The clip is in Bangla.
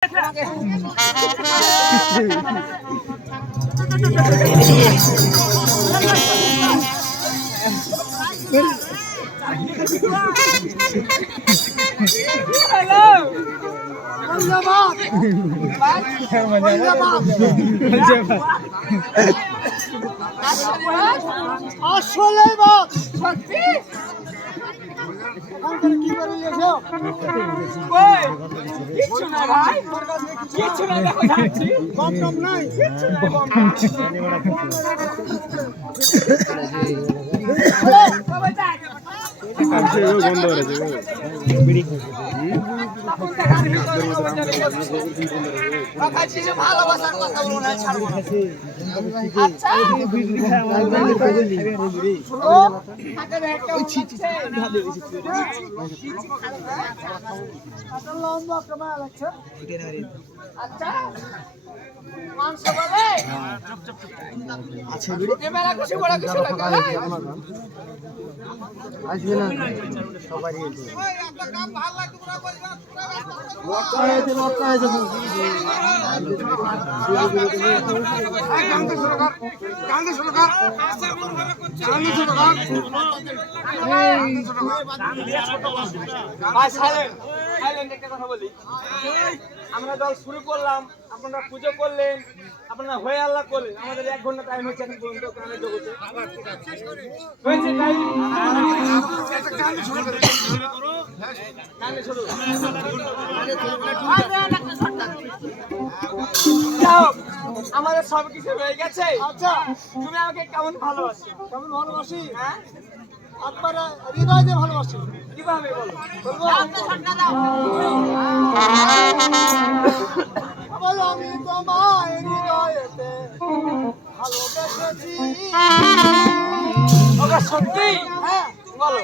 কি করে লিখছো? কিচ্ছু না ভাই, কিচ্ছু না, দেখো যাচ্ছি কম কম নাই, কিচ্ছু নাই বন্ধ ভালোবাসার কথা বলো না, ছাড়বো না। আচ্ছা লম্বা কমা লাগছে। আচ্ছা মাংস বলে আছে ক্যামেরা কিছু বড় কিছু লাগবে আসবে না সবাই আছে। ওই আপনার কাম ভালো লাগবে পুরো পরিবার লটকা হয়েছে গানটা শুরু কর গানটা শুরু কর গানটা শুরু কর ভাই সাইলেন্ট সাইলেন্ট একটা কথা বলি, আমরা দল শুরু করলাম, আপনারা পুজো করলেন, আপনারা হয়ে আল্লাহ করলেন, আমাদের 1 ঘন্টা টাইম হচ্ছে এখন পর্যন্ত গানের জগতে হয়েছে তাই একটা গান শুরু করে গানে শুরু যাও আমাদের সব কিছু হয়ে গেছে। আচ্ছা তুমি আমাকে কেমন ভালোবাসো? কেমন ভালোবাসি? হ্যাঁ আপনার হৃদয় দিয়ে ভালোবাসি। কিভাবে বলো? বলবো বলো আমি তোমায় হৃদয়েতে ভালোবেসেছি। ওটা সত্যি? হ্যাঁ বলো।